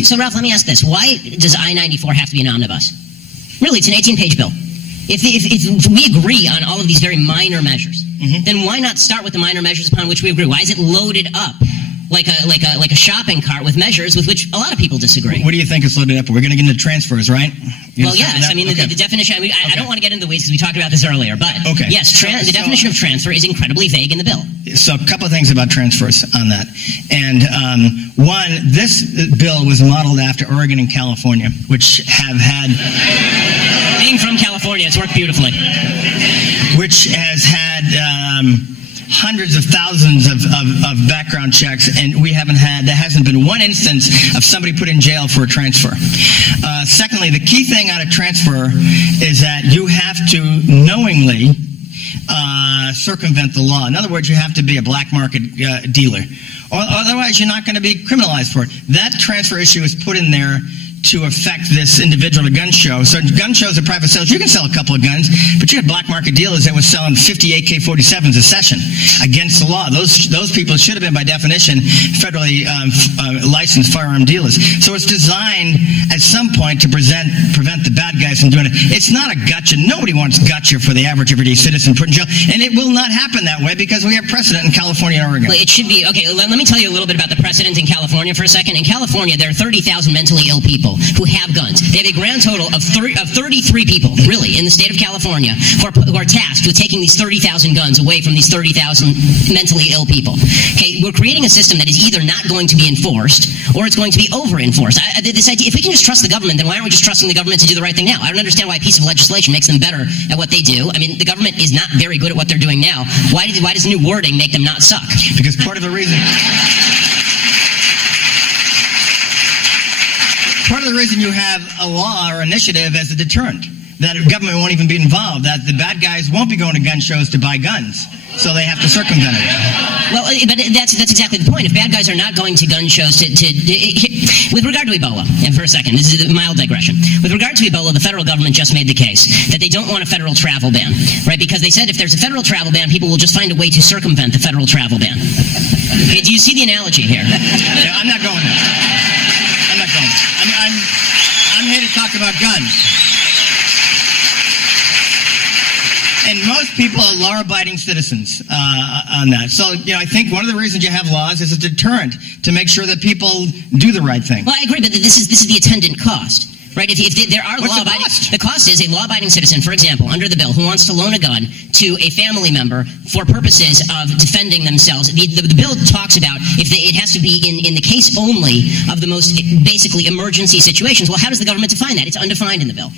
So, Ralph, let me ask this. Why does I-94 have to be an omnibus? Really, it's an 18-page bill. If we agree on all of these very minor measures, then why not start with the minor measures upon which we agree? Why is it loaded up like a shopping cart with measures with which a lot of people disagree? What do you think is loaded up? We're going to get into transfers, right? Well, yes. I mean, the definition, I don't want to get into the weeds because we talked about this earlier, but yes, the definition of transfer is incredibly vague in the bill. So a couple of things about transfers on that. And one, this bill was modeled after Oregon and California, which have had... Being from California, it's worked beautifully. Which has had... hundreds of thousands of background checks, and there hasn't been one instance of somebody put in jail for a transfer. Secondly, the key thing on a transfer is that you have to knowingly circumvent the law. In other words, you have to be a black market dealer. Otherwise, you're not going to be criminalized for it. That transfer issue is put in there to affect this individual at gun show. So gun shows are private sales. You can sell a couple of guns, but you had black market dealers that were selling 50 AK-47s a session against the law. Those people should have been, by definition, federally licensed firearm dealers. So it's designed at some point to prevent the bad guys from doing it. It's not a gotcha. Nobody wants gotcha for the average everyday citizen put in jail, and it will not happen that way because we have precedent in California and Oregon. Well, it should be, okay, let me tell you a little bit about the precedent in California for a second. In California, there are 30,000 mentally ill people who have guns. They have a grand total of 33 people, really, in the state of California who are tasked with taking these 30,000 guns away from these 30,000 mentally ill people. Okay, we're creating a system that is either not going to be enforced or it's going to be over-enforced. This idea, if we can just trust the government, then why aren't we just trusting the government to do the right thing now? I don't understand why a piece of legislation makes them better at what they do. I mean, the government is not very good at what they're doing now. Why does new wording make them not suck? Because part of the reason... Part of the reason you have a law or initiative as a deterrent, that government won't even be involved, that the bad guys won't be going to gun shows to buy guns, so they have to circumvent it. Well, but that's exactly the point. If bad guys are not going to gun shows with regard to Ebola, and for a second, this is a mild digression. With regard to Ebola, the federal government just made the case that they don't want a federal travel ban, right? Because they said if there's a federal travel ban, people will just find a way to circumvent the federal travel ban. Okay, do you see the analogy here? Yeah, I'm not going there. I'm not going there. I'm here to talk about guns. And most people are law-abiding citizens on that. So, I think one of the reasons you have laws is a deterrent to make sure that people do the right thing. Well, I agree, but this is the attendant cost. Right? If there are law-abiding... The cost is a law-abiding citizen, for example, under the bill, who wants to loan a gun to a family member for purposes of defending themselves. The bill talks about it has to be in the case only of the most, basically, emergency situations. Well, how does the government define that? It's undefined in the bill.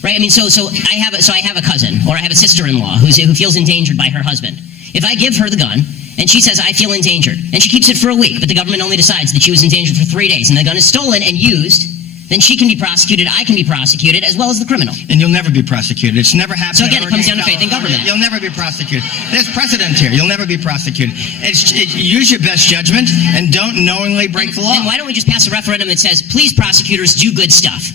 Right? I mean, so I have a cousin, or I have a sister-in-law who feels endangered by her husband. If I give her the gun, and she says, I feel endangered, and she keeps it for a week, but the government only decides that she was endangered for 3 days, and the gun is stolen and used, then she can be prosecuted, I can be prosecuted, as well as the criminal. And you'll never be prosecuted. It's never happened. So again, it comes down to faith in government. You'll never be prosecuted. There's precedent here. You'll never be prosecuted. Use your best judgment and don't knowingly break the law. Then why don't we just pass a referendum that says, please, prosecutors, do good stuff?